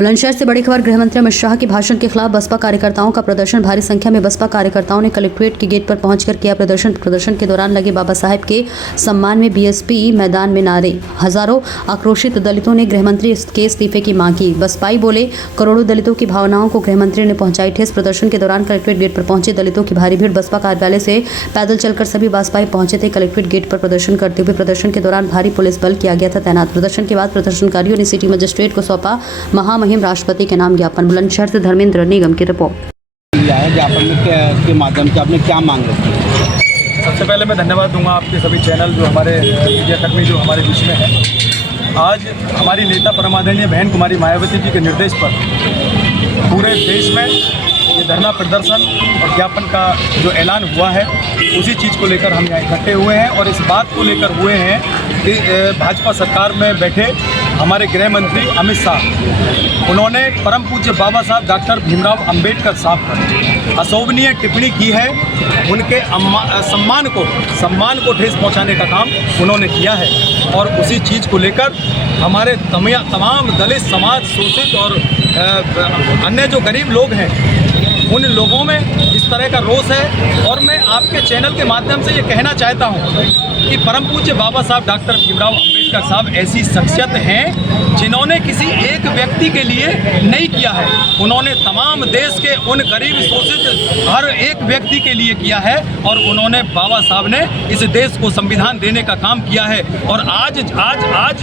बुलंदशहर से बड़ी खबर। गृहमंत्री अमित शाह के भाषण के खिलाफ बसपा कार्यकर्ताओं का प्रदर्शन। भारी संख्या में बसपा कार्यकर्ताओं ने कलेक्ट्रेट के गेट पर पहुंचकर किया प्रदर्शन के दौरान लगे बाबा साहेब के सम्मान में बीएसपी मैदान में नारे। हजारों आक्रोशित दलितों ने गृहमंत्री के इस्तीफे की मांग की। बसपाई बोले, करोड़ों दलितों की भावनाओं को गृहमंत्री ने पहुंचाई ठेस। प्रदर्शन के दौरान कलेक्ट्रेट गेट पर पहुंचे दलितों की भारी भीड़। बसपा कार्यालय से पैदल चलकर सभी बसपाई पहुंचे थे कलेक्ट्रेट गेट पर प्रदर्शन करते हुए। प्रदर्शन के दौरान भारी पुलिस बल किया गया था तैनात। प्रदर्शन के बाद प्रदर्शनकारियों ने सिटी मजिस्ट्रेट को सौंपा महामहिम राष्ट्रपति के नाम ज्ञापन। बुलंदशहर से धर्मेंद्र निगम की रिपोर्ट। ज्ञापन के माध्यम से आपने क्या मांग रखी है? सबसे पहले मैं धन्यवाद दूंगा आपके सभी चैनल जो हमारे मीडिया कर्मी जो हमारे बीच में है। आज हमारी नेता परम आदरणीय बहन कुमारी मायावती जी के निर्देश पर पूरे देश में ये धरना प्रदर्शन और ज्ञापन का जो ऐलान हुआ है उसी चीज़ को लेकर हम यहाँ इकट्ठे हुए हैं और इस बात को लेकर हुए हैं कि भाजपा सरकार में बैठे हमारे गृह मंत्री अमित शाह उन्होंने परम पूज्य बाबा साहब डॉक्टर भीमराव अंबेडकर साहब पर अशोभनीय टिप्पणी की है। उनके सम्मान को ठेस पहुंचाने का काम उन्होंने किया है और उसी चीज़ को लेकर हमारे तमाम दलित समाज शोषित और अन्य जो गरीब लोग हैं उन लोगों में इस तरह का रोष है। और मैं आपके चैनल के माध्यम से ये कहना चाहता हूँ कि परम पूज्य बाबा साहब डॉक्टर भीमराव अंबेडकर साहब ऐसी शख्सियत हैं जिन्होंने किसी एक व्यक्ति के लिए नहीं किया है, उन्होंने तमाम देश के उन गरीब शोषित हर एक व्यक्ति के लिए किया है और उन्होंने बाबा साहब ने इस देश को संविधान देने का काम किया है। और आज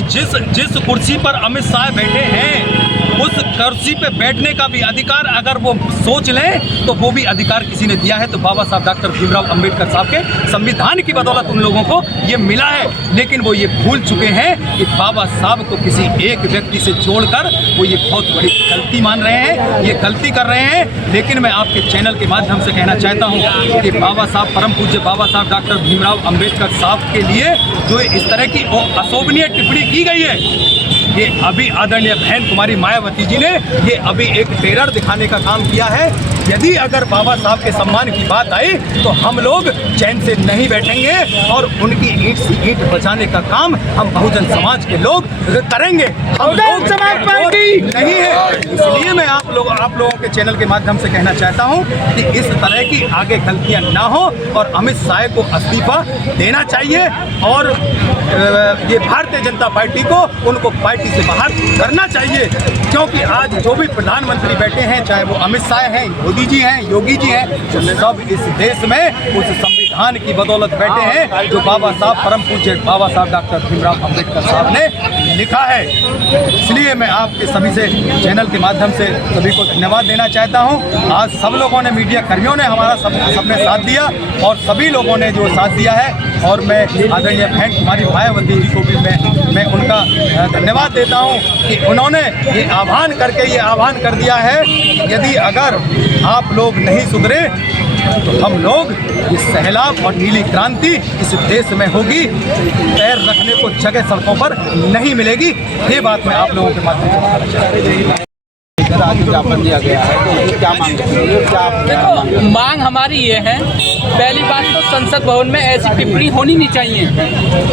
जिस कुर्सी पर अमित शाह बैठे हैं उस कुर्सी पे बैठने का भी अधिकार अगर वो सोच लें तो वो भी अधिकार किसी ने दिया है तो बाबा साहब डॉक्टर भीमराव अंबेडकर साहब के संविधान की बदौलत उन लोगों को ये मिला है। लेकिन वो ये भूल चुके हैं कि बाबा साहब को किसी एक व्यक्ति से जोड़कर वो ये बहुत बड़ी गलती मान रहे हैं, ये गलती कर रहे हैं। लेकिन मैं आपके चैनल के माध्यम से कहना चाहता हूँ कि बाबा साहब परम पूज्य बाबा साहब डॉक्टर भीमराव अंबेडकर साहब के लिए जो इस तरह की अशोभनीय टिप्पणी की गई है ये अभी आदरणीय बहन कुमारी मायावती जी ने ये अभी एक टेरर दिखाने का काम किया है। यदि अगर बाबा साहब के सम्मान की बात आई तो हम लोग चैन से नहीं बैठेंगे और उनकी ईंट से ईंट बचाने का काम हम बहुजन समाज के लोग करेंगे। हम लोग समाज पार्टी नहीं है। इसलिए मैं आप लोगों के चैनल के माध्यम से कहना चाहता हूं कि इस तरह की आगे गलतियां ना हो और अमित शाह को इस्तीफा देना चाहिए और ये भारतीय जनता पार्टी को उनको पार्टी से बाहर करना चाहिए। क्योंकि आज जो भी प्रधानमंत्री बैठे हैं चाहे वो अमित शाह हैं, मोदी जी हैं, योगी जी हैं, सब इस देश में उस संविधान की बदौलत बैठे हैं जो बाबा साहब परम पूज्य बाबा साहब डॉक्टर भीमराव अंबेडकर साहब ने लिखा है। इसलिए मैं आपके सभी से चैनल के माध्यम से सभी को धन्यवाद देना चाहता हूं। आज सब लोगों ने, मीडिया कर्मियों ने हमारा सबने साथ दिया और सभी लोगों ने जो साथ दिया है और मैं आदरणीय बहन कुमारी मायावती जी को भी मैं उनका धन्यवाद देता हूं कि उन्होंने ये आह्वान कर दिया है यदि अगर आप लोग नहीं सुधरे तो हम लोग इस सैलाब और नीली क्रांति इस देश में होगी, पैर रखने को जगह सड़कों पर नहीं मिलेगी। ये बात मैं आप लोगों के माध्यम से बताना चाहता हूँ। आज ज्ञापन दिया गया है तो क्या मांग देखो, मांग हमारी ये है, पहली बात तो संसद भवन में ऐसी टिप्पणी होनी नहीं चाहिए।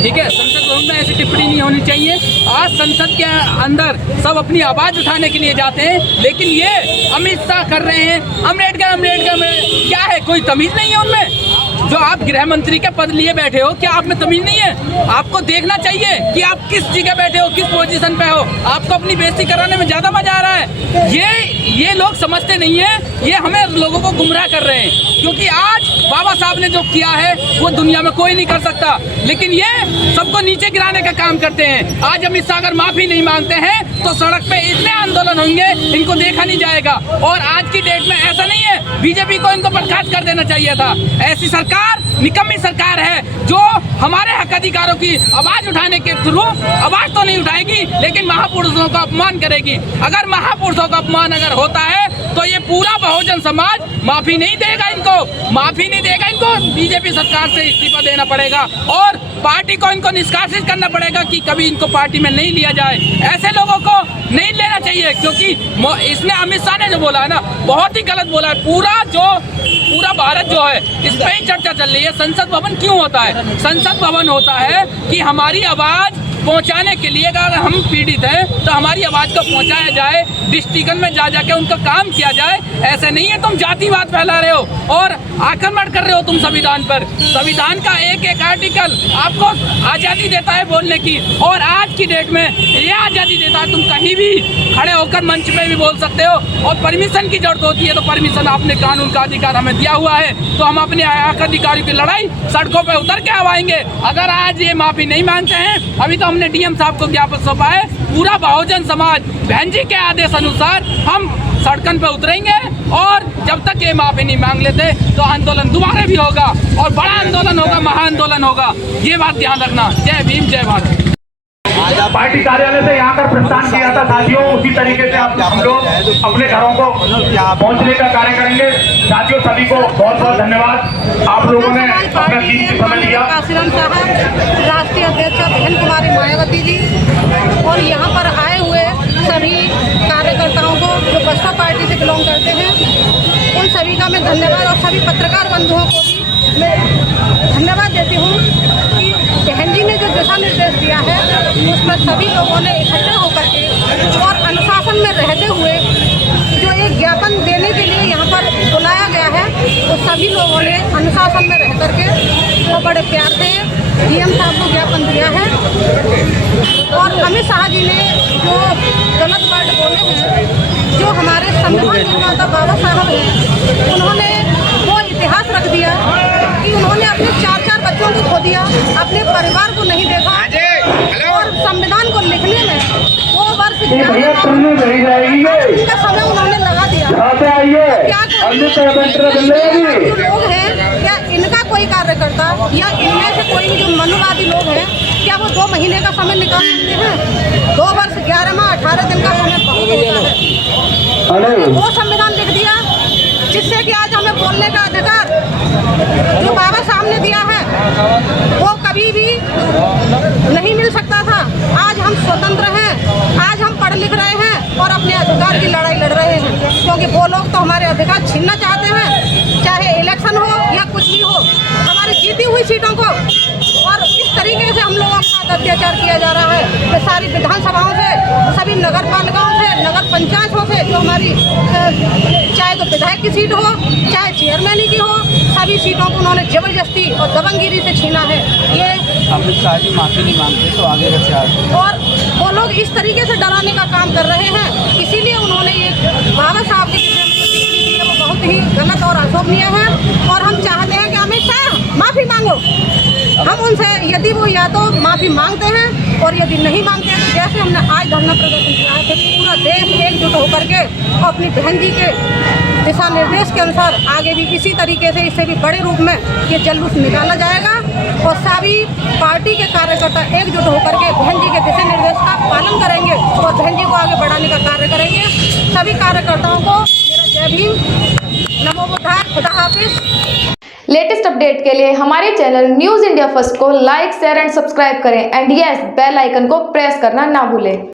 ठीक है, संसद भवन में ऐसी टिप्पणी नहीं होनी चाहिए। आज संसद के अंदर सब अपनी आवाज़ उठाने के लिए जाते हैं लेकिन ये अमित शाह कर रहे हैं अम्बेडकर में क्या है, कोई तमीज़ नहीं है उनमें। जो आप गृह मंत्री के पद लिए बैठे हो, क्या आप में तमीज़ नहीं है? आपको देखना चाहिए कि आप किस जगह बैठे हो, किस पोजीशन पे हो। आपको अपनी बेइज्जती कराने में ज़्यादा मजा आ रहा है। ये लोग समझते नहीं है, ये हमें लोगों को गुमराह कर रहे हैं। क्योंकि आज बाबा साहब ने जो किया है वो दुनिया में कोई नहीं कर सकता, लेकिन ये सबको नीचे गिराने का काम करते हैं। आज अमित शाह अगर माफ़ी नहीं मांगते हैं तो सड़क पे इतने आंदोलन होंगे इनको देखा नहीं जाएगा। और आज की डेट में ऐसा नहीं है, बीजेपी को इनको बर्खास्त कर देना चाहिए था। ऐसी सरकार निकम्मी सरकार है जो हमारे हक अधिकारों की आवाज़ उठाने के थ्रू आवाज़ तो नहीं उठाएगी लेकिन महापुरुषों का अपमान करेगी। अगर महापुरुषों का अपमान अगर होता है तो ये पूरा बहुजन समाज माफ़ी नहीं देगा इनको बीजेपी सरकार से इस्तीफा देना पड़ेगा और पार्टी को इनको निष्कासित करना पड़ेगा कि कभी इनको पार्टी में नहीं लिया जाए। ऐसे लोगों को नहीं लेना चाहिए क्योंकि इसने अमित शाह ने जो बोला है ना बहुत ही गलत बोला है। पूरा भारत जो है इस पर ही चर्चा चल रही है। संसद भवन क्यों होता है? संसद भवन होता है कि हमारी आवाज़ पहुंचाने के लिए अगर हम पीड़ित हैं तो हमारी आवाज़ को पहुंचाया जाए, डिस्ट्रिक्ट में जा जाके उनका काम किया जाए। ऐसे नहीं है तुम जातिवाद फैला रहे हो और आक्रमण कर रहे हो तुम संविधान पर। संविधान का एक एक आर्टिकल आपको आज़ादी देता है बोलने की, और आज की डेट में ये आज़ादी देता है तुम कहीं भी खड़े होकर मंच पे भी बोल सकते हो, और परमिशन की जरूरत होती है तो परमिशन आपने कानून का अधिकार हमें दिया हुआ है, तो हम अपने हक अधिकारियों की लड़ाई सड़कों पे उतर के आवाएंगे। अगर आज ये माफ़ी नहीं मांगते हैं, अभी तो हमने डीएम साहब को ज्ञापन सौंपा है, पूरा बहुजन समाज बहन जी के आदेश अनुसार हम सड़कन पे उतरेंगे, और जब तक ये माफ़ी नहीं मांग लेते तो आंदोलन दोबारा भी होगा और बड़ा आंदोलन होगा, महाआंदोलन होगा। ये बात ध्यान रखना। जय भीम, जय भारत। पार्टी कार्यालय से यहाँ पर प्रस्थान किया था साथियों, उसी तरीके से हम लोग अपने घरों को पहुँचने का कार्य करेंगे। साथियों सभी को बहुत बहुत धन्यवाद, आप लोगों ने अपना कीमती समय लिया। काशीराम साहब, राष्ट्रीय अध्यक्ष बहन कुमारी मायावती जी, और यहाँ पर आए हुए सभी कार्यकर्ताओं को जो बसपा पार्टी से बिलोंग करते हैं, उन सभी का मैं धन्यवाद, और सभी पत्रकार बंधुओं को भी मैं धन्यवाद देती हूँ कि बहन जी ने जो दिशा निर्देश दिया है उस पर सभी लोगों ने इकट्ठे होकर के और अनुशासन में रहते हुए जो एक ज्ञापन देने के लिए यहाँ पर बुलाया गया है, तो सभी लोगों ने अनुशासन में रह करके वो बड़े प्यार से डीएम साहब को ज्ञापन दिया है। और अमित शाह जी ने जो गलत वर्ड बोले हैं, जो हमारे संविधान निर्माता बाबा साहब हैं, उन्होंने वो इतिहास रख दिया कि उन्होंने अपने 4 बच्चों को खो दिया, अपने परिवार को नहीं देखा, और संविधान को लिखने में 2 वर्ष का समय उन्होंने लगा दिया। जो लोग हैं, क्या इनका कोई कार्यकर्ता या इनमें से कोई जो मनुवादी लोग हैं, क्या वो 2 महीने का समय निकाल सकते हैं? 2 वर्ष 11 माह 18 दिन का समय बहुत होता है। वो संविधान लिख दिया जिससे कि आज हमें बोलने का अधिकार जो बाबा साहब ने दिया है वो कभी भी नहीं मिल सकता था। आज हम स्वतंत्र हैं, आज हम पढ़ लिख रहे हैं और अपने अधिकार की लड़ाई लड़ रहे हैं, क्योंकि वो लोग तो हमारे अधिकार छीनना चाहते हैं, चाहे इलेक्शन हो या कुछ भी हो, हमारी जीती हुई सीटों को। और इस तरीके से हम लोगों के साथ अत्याचार किया जा रहा है कि सारी विधानसभाओं से, सभी नगर पालिकाओं से, नगर पंचायतों से, जो हमारी चाहे तो विधायक की सीट हो चाहे चेयरमैन की हो, सभी सीटों को उन्होंने जबरदस्ती और दबंगगिरी से छीना है। ये अमित शाह जी माफ़ी नहीं मांगते तो आगे कैसे आगे? और वो लोग इस तरीके से डराने का काम कर रहे हैं, इसीलिए उन्होंने ये बाबा साहब की टिप्पणी दी है, वो बहुत ही गलत और अशोभनीय है। और हम चाहते हैं कि अमित शाह माफ़ी मांगो। हम उनसे यदि वो या तो माफ़ी मांगते हैं और यदि नहीं मांगते हैं, तो जैसे हमने आज धरना प्रदर्शन किया है, तो पूरा देश एकजुट होकर के अपनी बहन जी के दिशा निर्देश के अनुसार आगे भी इसी तरीके से, इससे भी बड़े रूप में ये जुलूस निकाला जाएगा, और सभी पार्टी के कार्यकर्ता एकजुट होकर के बहन जी के दिशा निर्देश का पालन करेंगे और बहन जी को आगे बढ़ाने का कार्य करेंगे। सभी कार्यकर्ताओं को मेरा जय भीम, नमो बुद्धाय, खुदा हाफिज। लेटेस्ट अपडेट के लिए हमारे चैनल न्यूज़ इंडिया फर्स्ट को लाइक, शेयर एंड सब्सक्राइब करें, एंड यस बेल आइकन को प्रेस करना ना भूलें।